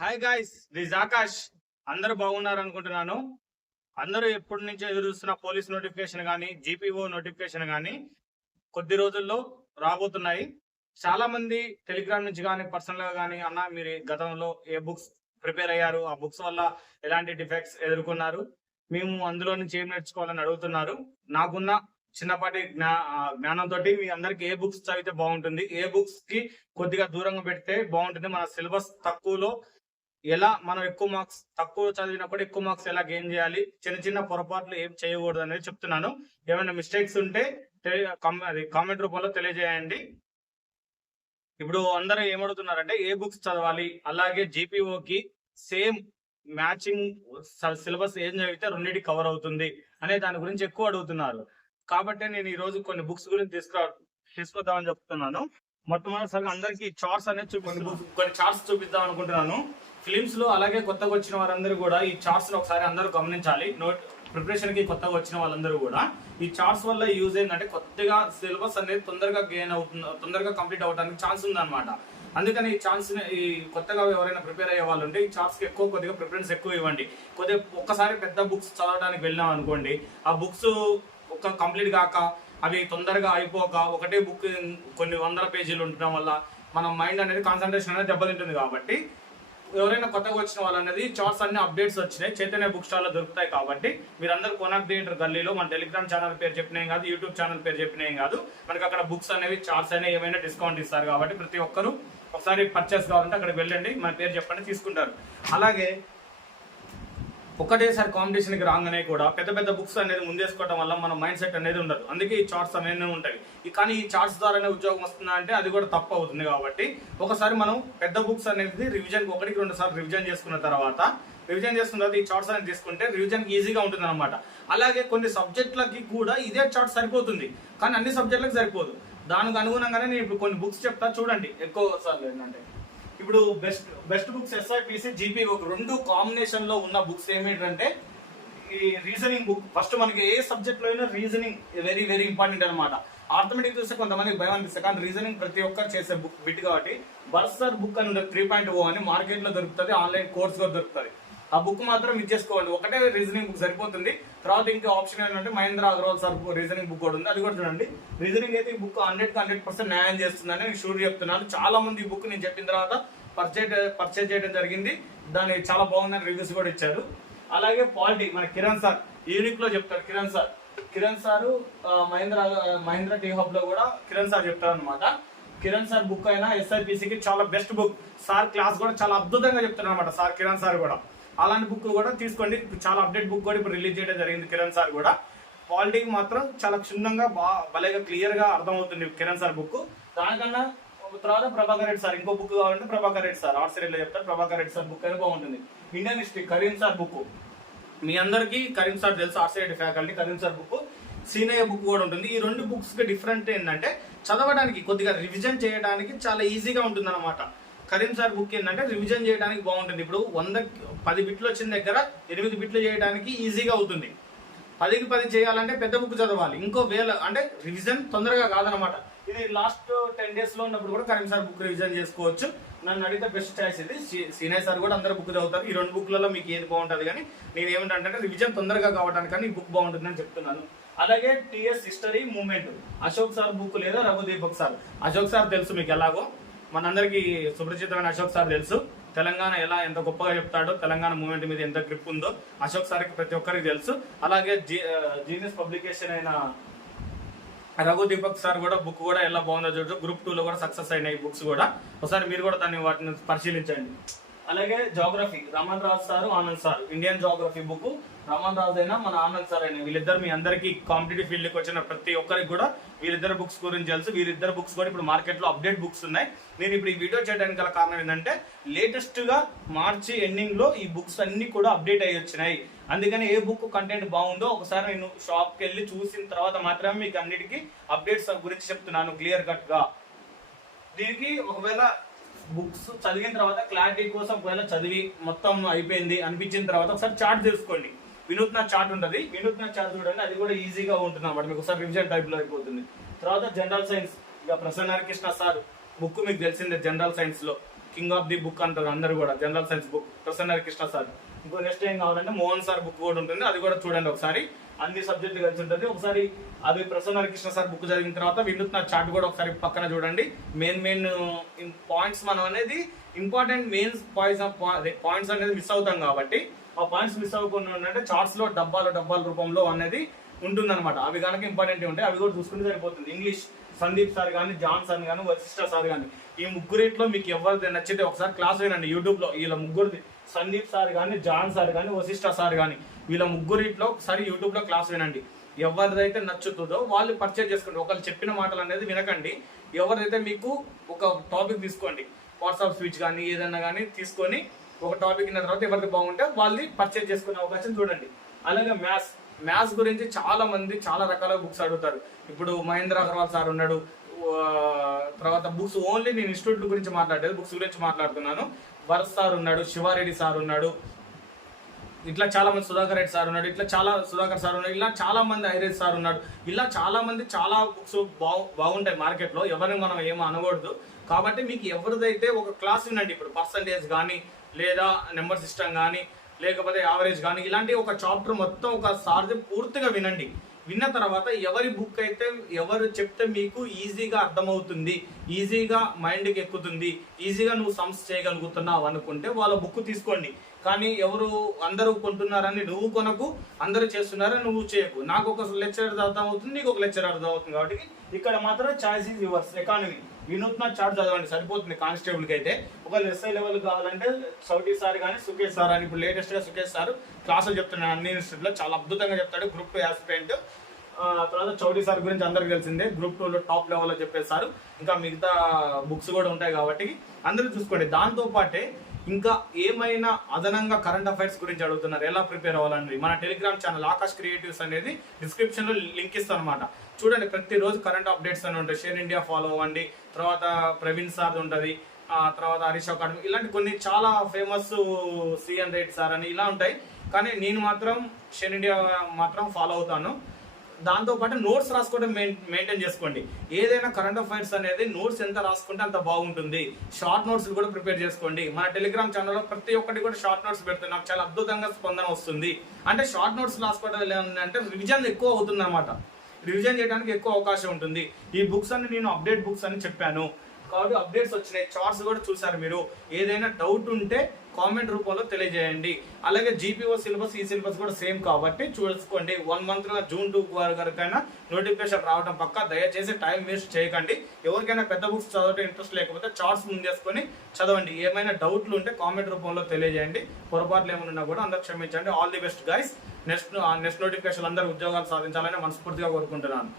Hi guys this Akash అందరూ బాగున్నారు అనుకుంటున్నాను. అందరూ ఎప్పటి నుంచో ఎదురు చూస్తున్న పోలీస్ నోటిఫికేషన్ కానీ జీపీఓ నోటిఫికేషన్ కానీ కొద్ది రోజుల్లో రాబోతున్నాయి. చాలా మంది టెలిగ్రామ్ నుంచి కానీ పర్సనల్గా కానీ అన్న మీరు గతంలో ఏ బుక్స్ ప్రిపేర్ అయ్యారు? ఆ బుక్స్ వల్ల ఎలాంటి డిఫెక్ట్స్ ఎదుర్కొన్నారు? మేము అందులో నుంచి ఏం నేర్చుకోవాలని అడుగుతున్నారు? నాకున్న చిన్నపాటి జ్ఞా జ్ఞానంతో మీ అందరికి ఏ బుక్స్ చదివితే బాగుంటుంది? ఏ బుక్స్కి కొద్దిగా దూరంగా పెడితే బాగుంటుంది? మన సిలబస్ తక్కువలో ఎలా మనం ఎక్కువ మార్క్స్ తక్కువ చదివినప్పుడు ఎక్కువ మార్క్స్ ఎలా గెయిన్ చేయాలి చిన్న చిన్న పొరపాట్లు ఏం చేయకూడదు అనేది చెప్తున్నాను. ఏమైనా మిస్టేక్స్ ఉంటే అది కామెంట్ రూపంలో తెలియజేయండి. ఇప్పుడు అందరూ ఏమడుగుతున్నారంటే ఏ బుక్స్ చదవాలి? అలాగే జీపీఓకి సేమ్ మ్యాచింగ్ సిలబస్ ఏం చదివితే రెండింటి కవర్ అవుతుంది అనే దాని గురించి ఎక్కువ అడుగుతున్నారు. కాబట్టి నేను ఈ రోజు కొన్ని బుక్స్ గురించి తీసుకురా తీసుకొద్దామని చెప్తున్నాను. మొట్టమొదటిసారి అందరికి చార్ట్స్ అనేది చూపిస్తాను కొన్ని చార్ట్స్ చూపిద్దాం అనుకుంటున్నాను. ఫిలిమ్స్లో అలాగే కొత్తగా వచ్చిన వారందరూ కూడా ఈ చార్ట్స్ ఒకసారి అందరూ గమనించాలి. నోట్ ప్రిపరేషన్కి కొత్తగా వచ్చిన వాళ్ళందరూ కూడా ఈ చార్ట్స్ వల్ల యూజ్ ఏంటంటే కొత్తగా సిలబస్ అనేది తొందరగా గెయిన్ అవుతుంది తొందరగా కంప్లీట్ అవడానికి ఛాన్స్ ఉందన్నమాట. అందుకని ఈ ఛాన్స్ ఈ కొత్తగా ఎవరైనా ప్రిపేర్ అయ్యే వాళ్ళు ఉంటే ఈ చార్ట్స్కి ఎక్కువ కొద్దిగా ప్రిఫరెన్స్ ఎక్కువ ఇవ్వండి. కొద్దిగా ఒక్కసారి పెద్ద బుక్స్ చదవడానికి వెళ్ళాం అనుకోండి ఆ బుక్స్ ఒక కంప్లీట్ కాక అవి తొందరగా అయిపోక ఒకటే బుక్ కొన్ని వందల పేజీలు ఉండటం వల్ల మన మైండ్ అనేది కాన్సన్ట్రేషన్ అనేది దెబ్బతింటుంది కాబట్టి ఎవరైనా కొత్తగా వచ్చిన వాళ్ళు అనేది చార్ట్స్ అన్ని అప్డేట్స్ వచ్చినాయి. చైతన్య బుక్ స్టాల్లో దొరుకుతాయి కాబట్టి మీరందరూ కొనక్ థియేటర్ గల్లీలో మన టెలిగ్రామ్ ఛానల్ పేరు చెప్పిన కాదు యూట్యూబ్ ఛానల్ పేరు చెప్పిన కాదు. మనకి అక్కడ బుక్స్ అనేవి చార్ట్స్ అనేవి ఏమైనా డిస్కౌంట్ ఇస్తారు కాబట్టి ప్రతి ఒక్కరు ఒకసారి పర్చేస్ కావాలంటే అక్కడికి వెళ్ళండి. మన పేరు చెప్పండి తీసుకుంటారు. అలాగే ఒకటేసారి కాంపిటీషన్కి రాగానే కూడా పెద్ద పెద్ద బుక్స్ అనేది ముందేసుకోవడం వల్ల మన మైండ్ సెట్ అనేది ఉండదు. అందుకే ఈ చార్ట్స్ అనేవి ఉంటాయి. కానీ ఈ చార్ట్స్ ద్వారానే ఉద్యోగం వస్తుందా అంటే అది కూడా తప్పు అవుతుంది కాబట్టి ఒకసారి మనం పెద్ద బుక్స్ అనేది రివిజన్కి ఒకటికి రెండు సార్లు రివిజన్ చేసుకున్న తర్వాత రివిజన్ చేసుకున్న తర్వాత ఈ చార్ట్స్ అనేది తీసుకుంటే రివిజన్ ఈజీగా ఉంటుంది అనమాట అలాగే కొన్ని సబ్జెక్టులకి కూడా ఇదే చార్ట్ సరిపోతుంది. కానీ అన్ని సబ్జెక్టులకు సరిపోదు. దానికి అనుగుణంగానే నేను ఇప్పుడు కొన్ని బుక్స్ చెప్తా. చూడండి. ఎక్కువ సార్లు ఏంటంటే ఇప్పుడు best best books SRTC GP ఒక రెండు కాంబినేషన్లో ఉన్న బుక్స్ ఏమిటంటే ఈ రీజనింగ్ బుక్ ఫస్ట్ మనకి ఏ సబ్జెక్ట్లో అయినా రీజనింగ్ వెరీ వెరీ ఇంపార్టెంట్ అనమాట ఆర్థమెటిక్ చూస్తే కొంతమందికి భయం అనిపిస్తుంది కానీ రీజనింగ్ ప్రతి ఒక్కరు చేసే బుక్ బిట్ కాబట్టి. బర్సర్ బుక్ అని త్రీ పాయింట్ ఓ అని మార్కెట్లో దొరుకుతుంది ఆన్లైన్ కోర్స్ కూడా దొరుకుతుంది. ఆ బుక్ మాత్రం ఇచ్చేసుకోండి ఒకటే రీజనింగ్ బుక్ సరిపోతుంది. తర్వాత ఇంకా ఆప్షన్ ఏంటంటే Mahendra Agarwal sir reasoning book కూడా ఉంది. అది కూడా చూడండి. రీజనింగ్ అయితే ఈ బుక్ హండ్రెడ్ హండ్రెడ్ పర్సెంట్ న్యాయం చేస్తుందని షూర్ చెప్తున్నాను చాలా మంది ఈ బుక్ నేను చెప్పిన తర్వాత పర్చేజ్ పర్చేజ్ చేయడం జరిగింది. దాని చాలా బాగుందని రివ్యూస్ కూడా ఇచ్చారు. అలాగే పాలిటీ మన కిరణ్ సార్ యూనిక్లో చెప్తారు Kiran sir. Kiran sir Mahendra Mahendra T హబ్లో కూడా కిరణ్ సార్ చెప్తారు అనమాట కిరణ్ సార్ బుక్ అయినా ఎస్ఐపిసికి చాలా బెస్ట్ బుక్ సార్ క్లాస్ కూడా చాలా అద్భుతంగా చెప్తారు అనమాట సార్ కిరణ్ సార్ కూడా. అలాంటి బుక్ కూడా తీసుకోండి. చాలా అప్డేట్ బుక్ కూడా ఇప్పుడు రిలీజ్ చేయడం జరిగింది కిరణ్ సార్ కూడా. పాలిటిక్ మాత్రం చాలా క్షుణ్ణంగా బాగా భలేగా క్లియర్గా అర్థమవుతుంది కిరణ్ సార్ బుక్ దానికన్నా తర్వాత ప్రభాకర్ రెడ్డి సార్ ఇంకో బుక్ కావాలంటే ప్రభాకర్ రెడ్డి సార్. ఆర్ట్స్లో చెప్తారు ప్రభాకర్ రెడ్డి సార్ బుక్ అయితే బాగుంటుంది. Indian history Karim sir book మీ అందరికీ కరీం సార్ తెలుసు arts Reddy faculty Karim sir book senior book కూడా ఉంటుంది. ఈ రెండు బుక్స్కి డిఫరెంట్ ఏంటంటే చదవడానికి కొద్దిగా రివిజన్ చేయడానికి చాలా ఈజీగా ఉంటుంది అనమాట కరీం సార్ బుక్ ఏంటంటే రివిజన్ చేయడానికి బాగుంటుంది. ఇప్పుడు వంద పది బిట్లు వచ్చిన దగ్గర ఎనిమిది బిట్లు చేయడానికి ఈజీగా అవుతుంది. పదికి పది చేయాలంటే పెద్ద బుక్ చదవాలి. ఇంకో వేల అంటే రివిజన్ తొందరగా కాదనమాట. ఇది లాస్ట్ టెన్ డేస్లో ఉన్నప్పుడు కూడా కరీం సార్ బుక్ రివిజన్ చేసుకోవచ్చు. నన్ను అడిగితే బెస్ట్ చాయిస్ ఇది. సీనియర్ సార్ కూడా అందరు బుక్ చదువుతారు. ఈ రెండు బుక్లలో మీకు ఏది బాగుంటుంది కానీ నేను ఏమంటే రివిజన్ తొందరగా కావడానికి కానీ ఈ బుక్ బాగుంటుందని చెప్తున్నాను. అలాగే TS history movement Ashok sir book లేదా రఘుదీపక్ సార్? అశోక్ సార్ తెలుసు మీకు ఎలాగో. మనందరికీ సుపరిచితమైన అశోక్ సార్ తెలుసు. తెలంగాణ ఎలా ఎంత గొప్పగా చెప్తాడో తెలంగాణ మూమెంట్ మీద ఎంత గ్రిప్ ఉందో అశోక్ సార్కి ప్రతి ఒక్కరికి తెలుసు. అలాగే జీనియస్ పబ్లికేషన్ అయిన రఘు దీపక్ సార్ కూడా బుక్ కూడా ఎలా బాగుందో చూడు. గ్రూప్ టూ లో కూడా సక్సెస్ అయినాయి బుక్స్ కూడా. ఒకసారి మీరు కూడా దాన్ని వాటిని పరిశీలించండి. అలాగే geography Raman Raju sir Anand sir. Indian geography book Raman Raju అయినా మన ఆనంద్ సార్ అయినా వీళ్ళిద్దరు మీ అందరికి కాంపిటేటివ్ ఫీల్డ్కి వచ్చిన ప్రతి ఒక్కరికి కూడా వీళ్ళిద్దరు బుక్స్ గురించి తెలుసు. వీళ్ళిద్దరు బుక్స్ కూడా ఇప్పుడు మార్కెట్లో అప్డేట్ బుక్స్ ఉన్నాయి. నేను ఇప్పుడు ఈ వీడియో చేయడానికి గల కారణం ఏంటంటే లేటెస్ట్గా మార్చి ఎండింగ్లో ఈ బుక్స్ అన్ని కూడా అప్డేట్ అయ్యి వచ్చినాయి. అందుకని ఏ బుక్ కంటెంట్ బాగుందో ఒకసారి నేను షాప్కి వెళ్ళి చూసిన తర్వాత మాత్రమే మీకు అన్నిటికీ అప్డేట్స్ గురించి చెప్తున్నాను క్లియర్ కట్గా. దీనికి ఒకవేళ బుక్స్ చదివిన తర్వాత క్లారిటీ కోసం ఒకవేళ చదివి మొత్తం అయిపోయింది అనిపించిన తర్వాత ఒకసారి చార్ట్ తెలుసుకోండి. వినూత్న చార్ట్ ఉంటుంది. వినూత్న చార్ట్ చూడండి అది కూడా ఈజీగా ఉంటుంది అనమాట మీకు ఒకసారి రివిజన్ టైప్లో అయిపోతుంది. తర్వాత జనరల్ సైన్స్ ఇక ప్రసన్న హరికృష్ణ సార్ బుక్ మీకు తెలిసిందే జనరల్ సైన్స్లో. కింగ్ ఆఫ్ ది బుక్ అంటారు అందరు కూడా general science book Prasanna Krishna sir. ఇంకో నెక్స్ట్ ఏం కావాలంటే మోహన్ సార్ బుక్ కూడా ఉంటుంది. అది కూడా చూడండి ఒకసారి. అన్ని సబ్జెక్టులు కలిసి ఉంటుంది. ఒకసారి అది ప్రసన్న హరికృష్ణ సార్ బుక్ చదివిన తర్వాత వినూత్న చార్ట్ కూడా ఒకసారి పక్కన చూడండి. మెయిన్ మెయిన్ పాయింట్స్ మనం అనేది ఇంపార్టెంట్ మెయిన్ పాయింట్స్ పాయింట్స్ అనేది మిస్ అవుతాం కాబట్టి ఆ పాయింట్స్ మిస్ అవ్వకుండా ఉంటే చార్ట్స్లో డబ్బాల డబ్బాల రూపంలో అనేది ఉంటుందన్నమాట. అవి కనుక ఇంపార్టెంట్ ఉంటాయి అవి కూడా చూసుకుంటే సరిపోతుంది. ఇంగ్లీష్ సందీప్ సార్ కానీ జాన్ సార్ కానీ వశిష్ఠ సార్ కానీ ఈ ముగ్గురిట్లో మీకు ఎవరిది నచ్చితే ఒకసారి క్లాస్ వినండి. యూట్యూబ్లో వీళ్ళ ముగ్గురిది సందీప్ సార్ కానీ జాన్ సార్ కానీ వశిష్ఠ సార్ కానీ వీళ్ళ ముగ్గురిట్లో ఒకసారి యూట్యూబ్లో క్లాస్ వినండి. ఎవరిదైతే నచ్చుతుందో వాళ్ళు పర్చేజ్ చేసుకోండి ఒకళ్ళు చెప్పిన మాటలు అనేది వినకండి. ఎవరిదైతే మీకు ఒక టాపిక్ తీసుకోండి. వాట్సాప్ స్విచ్ కానీ ఏదైనా కానీ తీసుకొని ఒక టాపిక్ విన్న తర్వాత ఎవరికి బాగుంటే వాళ్ళని పర్చేజ్ చేసుకునే అవకాశం చూడండి. అలాగే మ్యాథ్స్ మ్యాథ్స్ గురించి చాలా మంది చాలా రకాల బుక్స్ అడుగుతారు. ఇప్పుడు మహేంద్ర అగర్వాల్ సార్ ఉన్నాడు. తర్వాత బుక్స్ ఓన్లీ నేను ఇన్స్టిట్యూట్ గురించి మాట్లాడలేదు బుక్స్ గురించి మాట్లాడుతున్నాను. వరస్ సార్ ఉన్నాడు శివారెడ్డి సార్ ఉన్నాడు. ఇట్లా చాలా మంది సుధాకర్ రెడ్డి సార్ ఉన్నాడు ఇట్లా చాలా సుధాకర్ సార్ ఉన్నాడు ఇలా చాలా మంది ఐరేజ్ సార్ ఉన్నాడు. ఇలా చాలా మంది చాలా బుక్స్ బాగు బాగుంటాయి మార్కెట్లో ఎవరిని మనం ఏమో అనకూడదు. కాబట్టి మీకు ఎవరిదైతే ఒక క్లాస్ వినండి. ఇప్పుడు పర్సంటేజ్ కానీ లేదా నెంబర్ సిస్టమ్ కానీ లేకపోతే యావరేజ్ కానీ ఇలాంటి ఒక చాప్టర్ మొత్తం ఒక సార్ది పూర్తిగా వినండి. విన్న తర్వాత ఎవరి బుక్ అయితే ఎవరు చెప్తే మీకు ఈజీగా అర్థమవుతుంది ఈజీగా మైండ్కి ఎక్కుతుంది ఈజీగా నువ్వు సమ్స్ చేయగలుగుతున్నావు అనుకుంటే వాళ్ళ బుక్ తీసుకోండి. కానీ ఎవరు అందరూ కొంటున్నారని నువ్వు కొనకు అందరూ చేస్తున్నారని నువ్వు చేయకు. నాకు ఒక లెక్చర్ అర్థం అవుతుంది నీకు ఒక లెక్చర్ అర్థం అవుతుంది కాబట్టి ఇక్కడ మాత్రం choice is yours economy Vinutna chart చదవండి సరిపోతుంది కానిస్టేబుల్కి అయితే. ఒక ఎస్ఐ లెవెల్ కావాలంటే సౌటీ సార్ కానీ సుకేష్ సార్ అని ఇప్పుడు లేటెస్ట్గా సుకేష్ సార్ క్లాసులు చెప్తున్నాడు అన్ని ఇన్స్టిట్యూట్లో చాలా అద్భుతంగా చెప్తాడు. గ్రూప్ టూ ఆస్పిరెంట్ తర్వాత చౌటీ సార్ గురించి అందరికి తెలిసిందే. గ్రూప్ టూలో టాప్ లెవెల్లో చెప్పేస్తారు ఇంకా మిగతా బుక్స్ కూడా ఉంటాయి కాబట్టి అందరూ చూసుకోండి. దాంతో పాటే ఇంకా ఏమైనా అదనంగా కరెంట్ అఫైర్స్ గురించి అడుగుతున్నారు? ఎలా ప్రిపేర్ అవ్వాలని మన టెలిగ్రామ్ ఛానల్ ఆకాష్ క్రియేటివ్స్ అనేది డిస్క్రిప్షన్లో లింక్ ఇస్తాను అనమాట చూడండి ప్రతిరోజు కరెంట్ అప్డేట్స్ అని ఉంటాయి. షేర్ ఇండియా ఫాలో అవ్వండి. తర్వాత ప్రవీణ్ సార్ ఉంటుంది. ఆ తర్వాత హరీష్ అకాడమీ ఇలాంటి కొన్ని చాలా ఫేమస్ సిఎన్ రెడ్డి సార్ అని ఇలా ఉంటాయి. కానీ నేను మాత్రం షేర్ ఇండియా మాత్రం ఫాలో అవుతాను. దాంతో పాటు నోట్స్ రాసుకోవడం మెయింటైన్ చేసుకోండి. ఏదైనా కరెంట్ అఫైర్స్ అనేది నోట్స్ ఎంత రాసుకుంటే అంత బాగుంటుంది. షార్ట్ నోట్స్ కూడా ప్రిపేర్ చేసుకోండి. మన టెలిగ్రామ్ ఛానల్లో ప్రతి ఒక్కటి కూడా షార్ట్ నోట్స్ పెడుతుంది. నాకు చాలా అద్భుతంగా స్పందన వస్తుంది. అంటే షార్ట్ నోట్స్ రాసుకోవడం అంటే రివిజన్ ఎక్కువ అవుతుంది అనమాట రివిజన్ చేయడానికి ఎక్కువ అవకాశం ఉంటుంది. ఈ బుక్స్ అన్ని నేను అప్డేట్ బుక్స్ అని చెప్పాను. కాబట్టి అప్డేట్స్ వచ్చినాయి. చార్ట్స్ కూడా చూసారు మీరు. ఏదైనా డౌట్ ఉంటే కామెంట్ రూపంలో తెలియజేయండి. అలాగే జీపీఓ సిలబస్ ఈ సిలబస్ కూడా సేమ్ కాబట్టి చూసుకోండి. వన్ మంత్ జూన్ టూ వరకైనా నోటిఫికేషన్ రావడం పక్క. దయచేసి టైం వేస్ట్ చేయకండి. ఎవరికైనా పెద్ద బుక్స్ చదవడం ఇంట్రెస్ట్ లేకపోతే చార్ట్స్ ముందేసుకొని చదవండి. ఏమైనా డౌట్లు ఉంటే కామెంట్ రూపంలో తెలియజేయండి. పొరపాట్లు ఏమైనా కూడా అందరూ క్షమించండి. All the best guys next next notification అందరూ ఉద్యోగాలు సాధించాలని మనస్ఫూర్తిగా కోరుకుంటున్నాను.